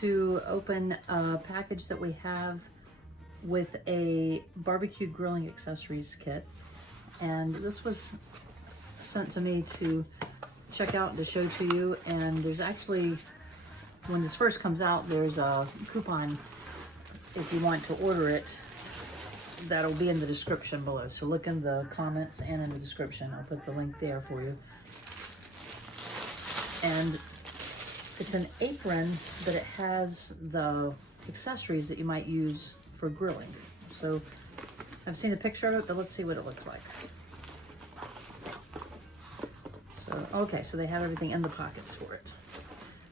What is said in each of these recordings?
to open a package that we have with a barbecue grilling accessories kit. And this was sent to me to check out, to show to you. And there's actually, when this first comes out, there's a coupon if you want to order it. That'll be in the description below. So look in the comments and in the description. I'll put the link there for you. And it's an apron, but it has the accessories that you might use for grilling. So I've seen a picture of it, but let's see what it looks like. So, okay, so they have everything in the pockets for it.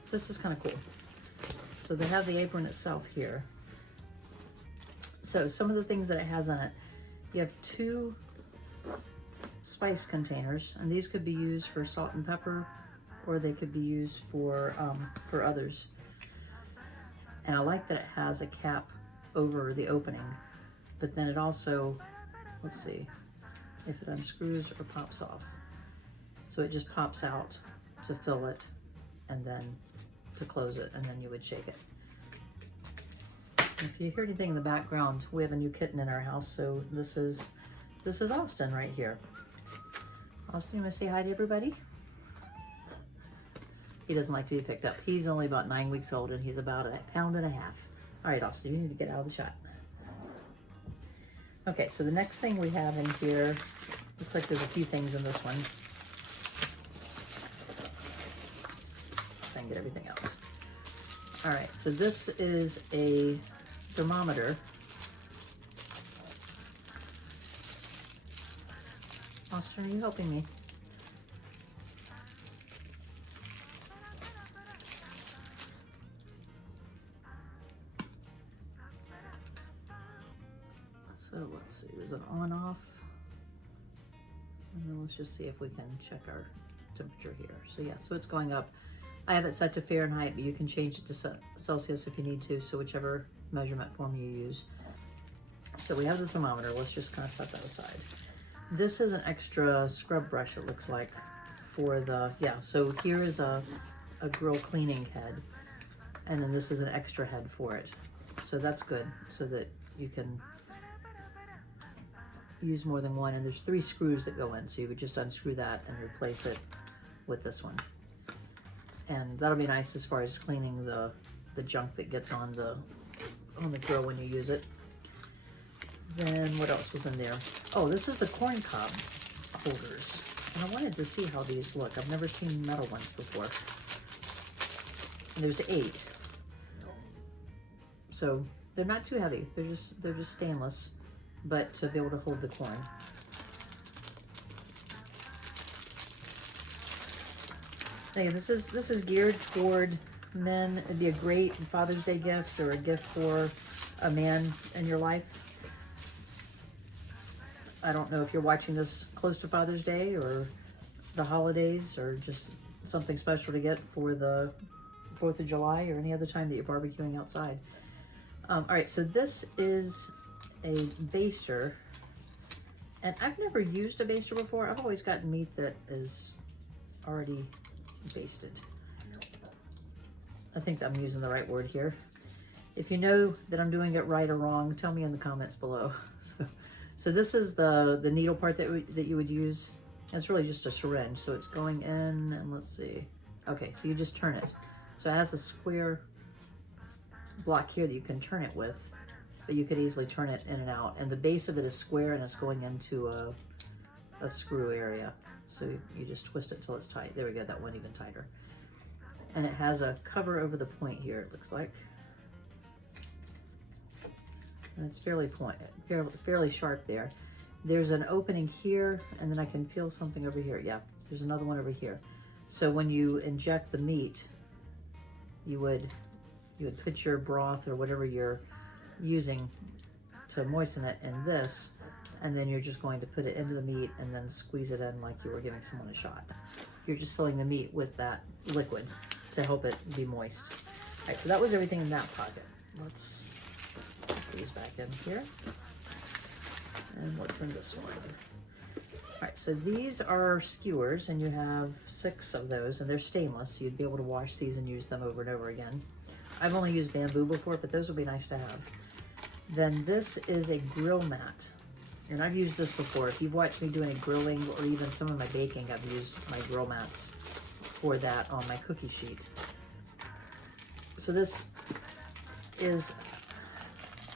So this is kind of cool. So they have the apron itself here. So some of the things that it has on it, you have 2 spice containers, and these could be used for salt and pepper, or they could be used for others. And I like that it has a cap over the opening, but then it also, let's see if it unscrews or pops off. So it just pops out to fill it and then to close it, and then you would shake it. If you hear anything in the background, we have a new kitten in our house, so this is Austin right here. Austin, you want to say hi to everybody? He doesn't like to be picked up. He's only about 9 weeks old, and he's about 1.5 pounds. All right, Austin, you need to get out of the shot. Okay, so the next thing we have in here, looks like there's a few things in this one. Try and get everything out. All right, so this is a thermometer. Austin, are you helping me? So let's see, is it on off? And then let's just see if we can check our temperature here. So yeah, so it's going up. I have it set to Fahrenheit, but you can change it to Celsius if you need to, so whichever measurement form you use. So we have the thermometer. Let's just kind of set that aside. This is an extra scrub brush, it looks like, for the, yeah, so here is a grill cleaning head, and then this is an extra head for it. So that's good, so that you can use more than one, and there's 3 screws that go in, so you would just unscrew that and replace it with this one. And that'll be nice as far as cleaning the junk that gets on the grill when you use it. Then what else was in there? Oh, this is the corn cob holders. And I wanted to see how these look. I've never seen metal ones before. And there's 8. So they're not too heavy. They're just stainless, but to be able to hold the corn. Hey, this is geared toward men. It'd be a great Father's Day gift or a gift for a man in your life. I don't know if you're watching this close to Father's Day or the holidays or just something special to get for the 4th of July or any other time that you're barbecuing outside. All right, so this is a baster, and I've never used a baster before. I've always gotten meat that is already basted. I think I'm using the right word here. If you know that I'm doing it right or wrong, tell me in the comments below. So this is the needle part that you would use. It's really just a syringe, so it's going in, and let's see. Okay, so you just turn it. So it has a square block here that you can turn it with, but you could easily turn it in and out. And the base of it is square, and it's going into a screw area. So you just twist it till it's tight. There we go, that went even tighter. And it has a cover over the point here, it looks like. And it's fairly sharp there. There's an opening here, and then I can feel something over here. Yeah, there's another one over here. So when you inject the meat, you would put your broth or whatever you're using to moisten it in this, and then you're just going to put it into the meat and then squeeze it in like you were giving someone a shot. You're just filling the meat with that liquid to help it be moist. All right, so that was everything in that pocket. Let's put these back in here. And what's in this one? All right, so these are skewers, and you have 6 of those, and they're stainless, so you'd be able to wash these and use them over and over again. I've only used bamboo before, but those would be nice to have. Then this is a grill mat. And I've used this before. If you've watched me do any grilling or even some of my baking, I've used my grill mats for that on my cookie sheet. So this is,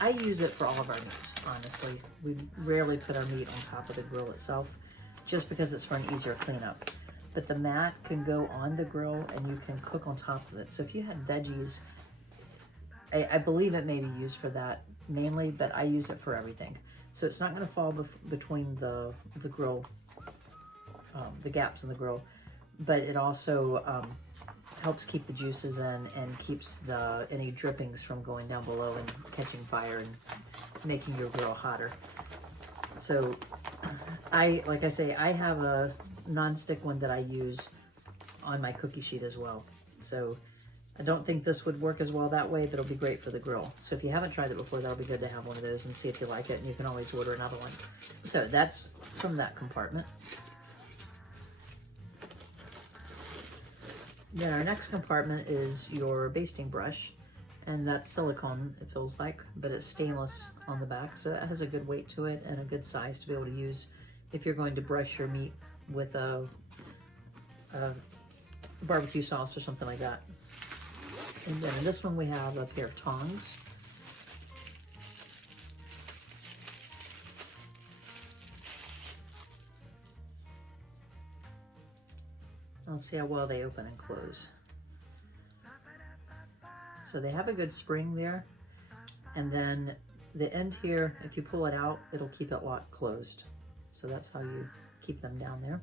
I use it for all of our meat, honestly. We rarely put our meat on top of the grill itself, just because it's for an easier cleanup. But the mat can go on the grill and you can cook on top of it. So if you had veggies, I believe it may be used for that mainly, but I use it for everything. So it's not going to fall between the grill, the gaps in the grill, but it also helps keep the juices in and keeps any drippings from going down below and catching fire and making your grill hotter. So like I say, I have a non-stick one that I use on my cookie sheet as well. So I don't think this would work as well that way, but it'll be great for the grill. So if you haven't tried it before, that'll be good to have one of those and see if you like it, and you can always order another one. So that's from that compartment. Then our next compartment is your basting brush, and that's silicone, it feels like, but it's stainless on the back, so it has a good weight to it and a good size to be able to use if you're going to brush your meat with a barbecue sauce or something like that. And then in this one we have a pair of tongs. I'll see how well they open and close. So they have a good spring there. And then the end here, if you pull it out, it'll keep it locked closed. So that's how you keep them down there.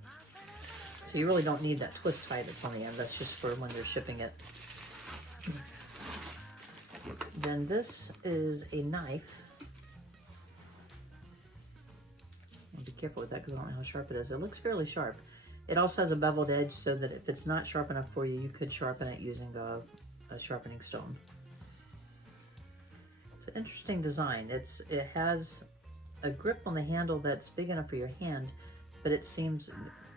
So you really don't need that twist tie that's on the end. That's just for when you're shipping it. Then this is a knife. I'll be careful with that because I don't know how sharp it is. It looks fairly sharp. It also has a beveled edge so that if it's not sharp enough for you, you could sharpen it using a sharpening stone. It's an interesting design. It has a grip on the handle that's big enough for your hand, but it seems,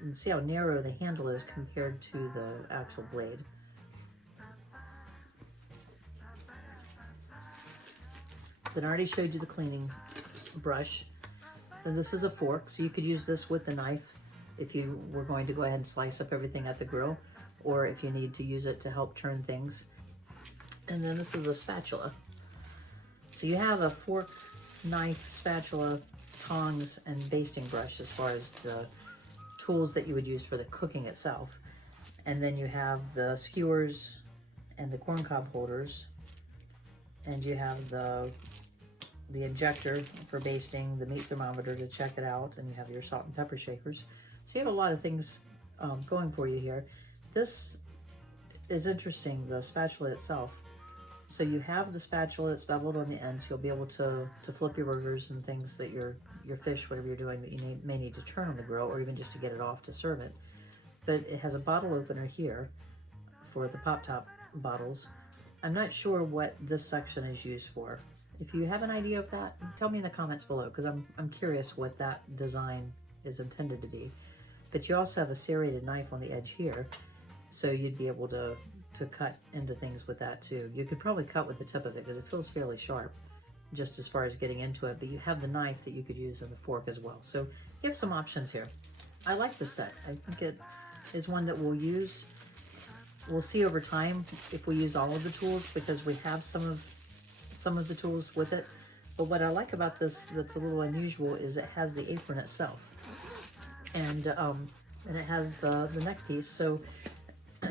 you see how narrow the handle is compared to the actual blade. Then I already showed you the cleaning brush. Then this is a fork, so you could use this with the knife if you were going to go ahead and slice up everything at the grill, or if you need to use it to help turn things. And then this is a spatula. So you have a fork, knife, spatula, tongs, and basting brush as far as the tools that you would use for the cooking itself. And then you have the skewers and the corncob holders, and you have the injector for basting, the meat thermometer to check it out, and you have your salt and pepper shakers. So you have a lot of things going for you here. This is interesting, the spatula itself. So you have the spatula that's beveled on the ends. You'll be able to flip your burgers and things that your fish, whatever you're doing, that you may need to turn on the grill, or even just to get it off to serve it. But it has a bottle opener here for the pop-top bottles. I'm not sure what this section is used for. If you have an idea of that, tell me in the comments below, because I'm curious what that design is intended to be. But you also have a serrated knife on the edge here, so you'd be able to cut into things with that too. You could probably cut with the tip of it because it feels fairly sharp just as far as getting into it, but you have the knife that you could use and the fork as well. So you have some options here. I like this set. I think it is one that we'll use. We'll see over time if we use all of the tools, because we have some of the tools with it. But what I like about this that's a little unusual is it has the apron itself, and it has the neck piece, so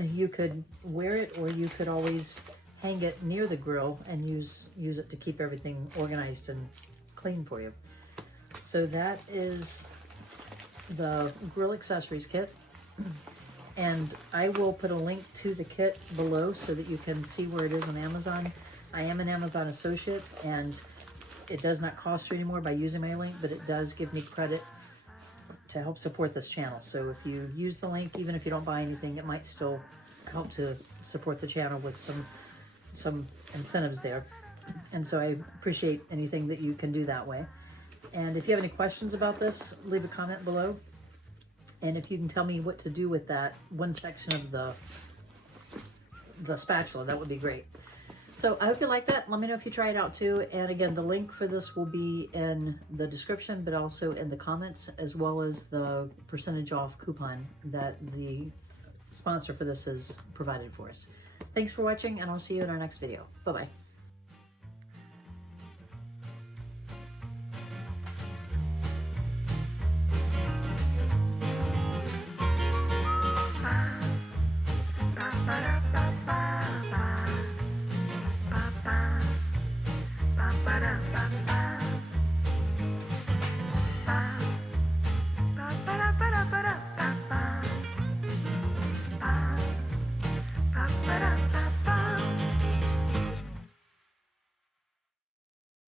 you could wear it, or you could always hang it near the grill and use it to keep everything organized and clean for you. So that is the grill accessories kit, and I will put a link to the kit below so that you can see where it is on Amazon. I am an Amazon associate, and it does not cost you anymore by using my link, but it does give me credit to help support this channel. So if you use the link, even if you don't buy anything, it might still help to support the channel with some incentives there. And so I appreciate anything that you can do that way. And if you have any questions about this, leave a comment below. And if you can tell me what to do with that one section of the spatula, that would be great. So I hope you like that. Let me know if you try it out too. And again, the link for this will be in the description, but also in the comments, as well as the percentage off coupon that the sponsor for this has provided for us. Thanks for watching, and I'll see you in our next video. Bye-bye.